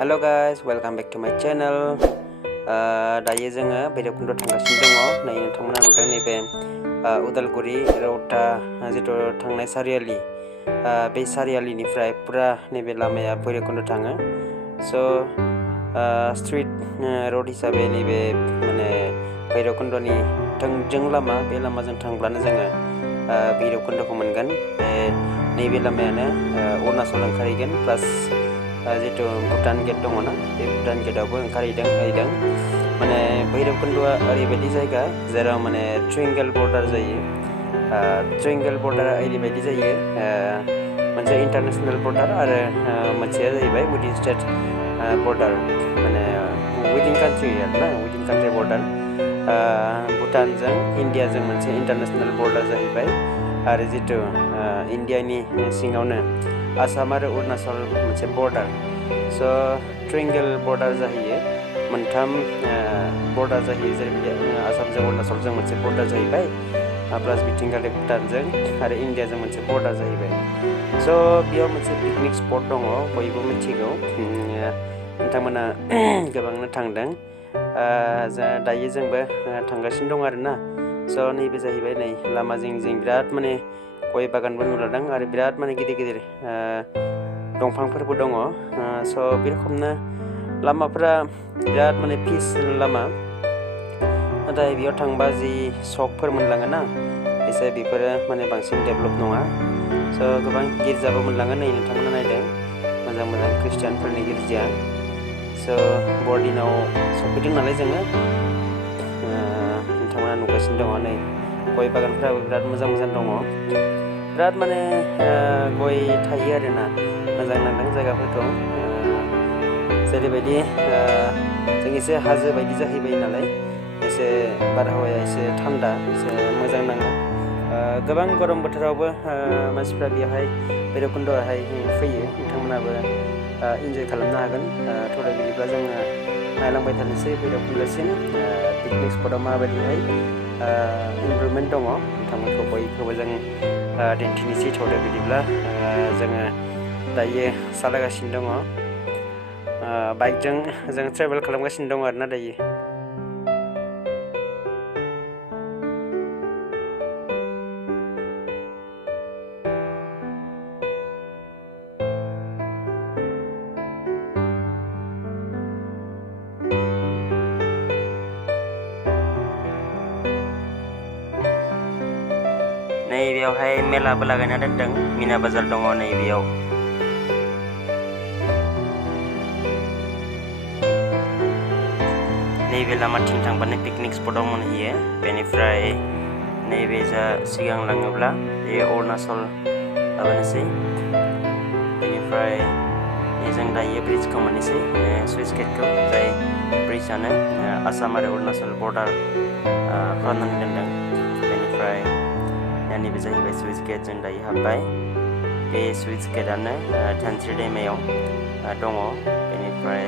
Hello guys, welcome back to my channel. Dayo जोङो भैरबकुंड थांगासिनो दङ। नै नोंथांमोना नुदों नैबे उदालगुरि रौता जिथु थांनाय सारियालि बे सारियालिनिफ्राय पुरा नैबे लामाया भैरबकुंड थाङो। So स्ट्रीट रोड हिसाबै नैबे माने भैरबकुंडनि थोंजों लामा बे लामाजों थांब्लानो जोङो भैरबकुंडखौ मोनगोन। नैबे लामायानो अरुणाचल ओंखारहैगोन प्लास जितु भुटान गेट दङ ना बे भुटान गेटआवबो ओंखारहैदों माने भैरबकुंडआ ओरैबायदि जायगा जेराव माने ट्रायंगल बर्डार जायो। ट्रायंगल बर्डारा ओरैबायदि जायो मोनसे इंटरनेशनल बर्डार आरो मोनसेया जाहैबाय विदिन स्टेट बर्डार माने विदिन कान्ट्रि आरोना विदिन कान्ट्रि बर्डार भुटानजों इन्डियाजों मोनसे इंटरनेशनल बर्डार जाहैबाय आरो जितु इन्डियानि सिङावनो आसाम आरो अरुणाचल मोनसे बर्डार। स' ट्रायंगल बर्डार जाहैयो मोनथाम बर्डार जाहैयो जेरैबायदि आसामजों अरुणाचलजों मोनसे बर्डार जाहैबाय प्लास बिथिंगालि भुटानजों आरो इन्डियाजों मोनसे बर्डार जाहैबाय। स' बेयाव मोनसे पिकनिक स्पट दङ बयबो मिथिगौ नोंथांमोना गोबांनो थांदों दायो जोंबो थांगासिनो दं आरोना। स' नैबे जाहैबाय नै लामा जिं जिं बिराद माने गय बागानबो नुलांदों आरो बिराद माने गिदिर गिदिर दंफांफोरबो दङ। स' बे रोखोमनो लामाफोरा बिराद माने पिस लामा नाथाय बेयाव थांबा जि सकफोर मोनलाङोना एसे बेफोरो माने बांसिन डेभेलप नङा। स' गोबां गिर्जाबो मोनलाङो नै नोंथांमोना नायदों मोजां मोजां ख्रिस्टियानफोरनि गिर्जा। स' बरदिनाव सफैदों नालाय जोङो नोंथांमोना नुगासिनो दङ नै गय बागानफ्राबो बिराद मोजां मोजां दङ बिराद माने गय थायो आरोना मोजां नांदों जायगाफोरखौ जेरैबायदि जों एसे हाजो बायदि जाहैबाय नालाय एसे बारहावाया एसे थान्दा एसे मोजां नाङो। गोबां गरम बोथोरावबो मानसिफ्रा बेवहाय भैरबकुंडआवहाय फैयो नोंथांमोनाबो इन्जय खालामनो हागोन। थ' बिदिब्ला जोङो नायलांबाय थानोसै भैरबकुंडसिम पिकनिक स्पटआव माबायदिहाय इमप्रुभमेन्ट दङ नोंथांमोनखौ बयखौबो जों दिन्थिनोसै। थ' बिदिब्ला जोङो दायो सालायगासिनो दङ बाइकजों जों ट्रेभेल खालामगासिनो दङ आरोना दायो। नैबेयावहाय मेलाबो लागायना दोनदों मिना बाजार दङ नैबेयाव। नैबे लामाथिं थांबानो पिकनिक स्पटआव मोनहैयो बेनिफ्राय नैबे जा सिगां लाङोब्ला बे अरुणाचल लाबोनोसै बेनिफ्राय जों दायो ब्रिजखौ मोननोसै सुइस गेटखौ जाय ब्रिजआनो आसाम आरो अरुणाचल बर्डार खालामनानै दोनदों। बेनिफ्राय नैबे जाहैबाय सुइस गेट जों दायो हाबबाय बे सुइस गेटआनो धोनस्रि दैमायाव दङ। बेनिफ्राय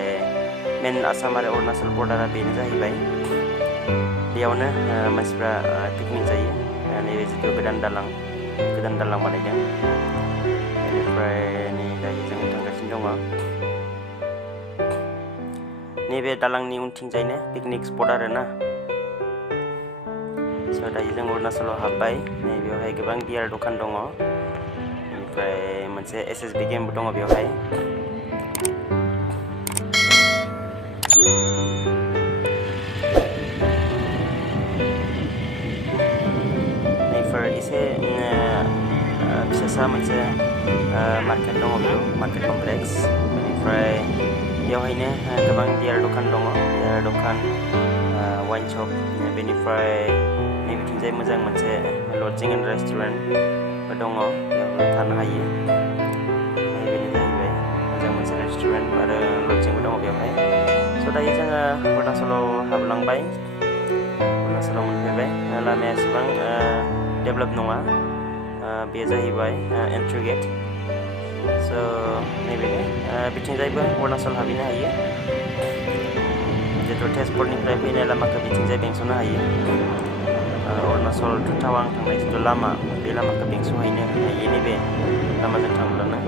मेन आसाम आरो अरुणाचल बर्डारा बेनो जाहैबाय बेयावनो मानसिफ्रा पिकनिक जायो। नैबे जिथु गोदान दालां बानायदों बेनिफ्राय नै दायो जों थांगासिनो दङ नैबे दालांनि उनथिंजायनो पिकनिक स्पट आरोना। स' दायो जों अरुणाचलाव हाबबाय नैबेयावहाय गोबां बियार दखान दङ बेनिफ्राय मोनसे SSB गेमबो दङ बेवहाय। नैफोर एसे फिसासा मोनसे मार्केट दङ बेयाव मार्केट कमप्लेक्स बेनिफ्राय बेवहायनो गोबां बियार दखान दङ बियार दखान वाइन शप बेनिफ्राय नैबेथिंजाय मोजां मोनसे लजिं एन्ड रेस्टुरेन्टबो दङ बेयावबो थानो हायो। नैबेनो जाहैबाय मोजां मोनसे रेस्टुरेन्ट आरो लजिंबो दङ बेवहाय। स' दायो जोङो अरुणाचलाव हाबलांबाय अरुणाचलाव मोनफैबाय लामाया एसेबां डेभेलप नङा बेयो जाहैबाय एन्ट्रि गेट। स' नैबेनो बिथिंजायबो अरुणाचल हाबहैनो हायो जितु तेजपुरनिफ्राय फैनाय लामाखौ बिथिंजाय बेंस'नो हायो। अरुणाचल टु टावां थांनाय जितु लामा बे लामाखौ बेंस'हैनो हायो नैबे लामाजों थांब्लानो।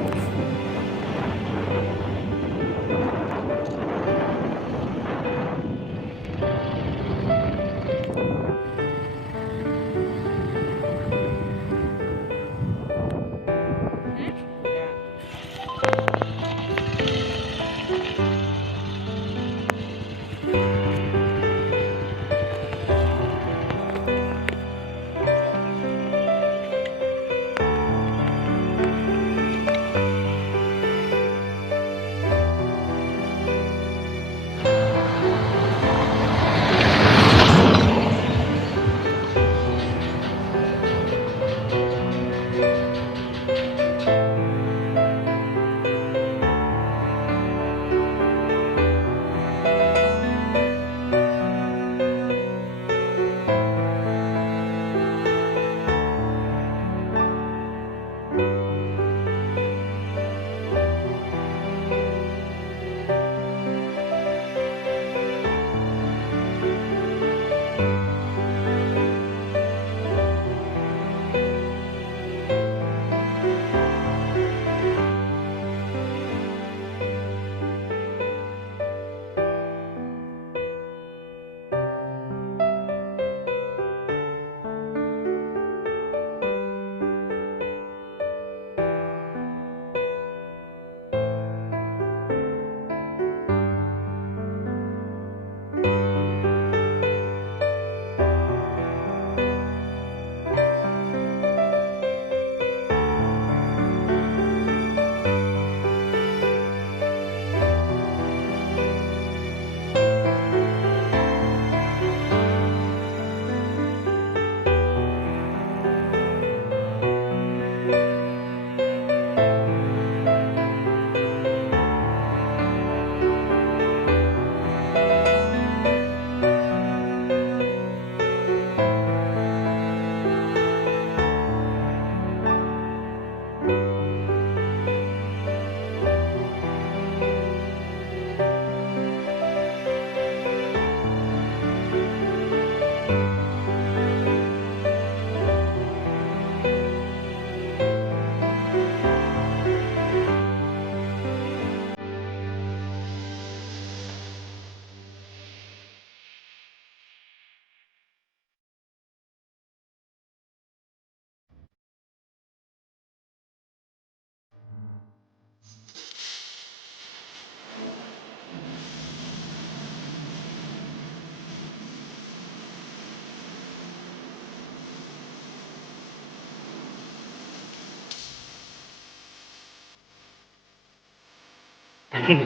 Halo,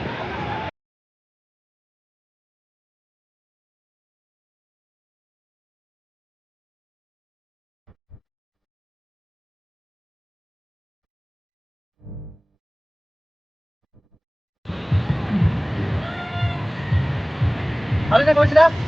kau sudah?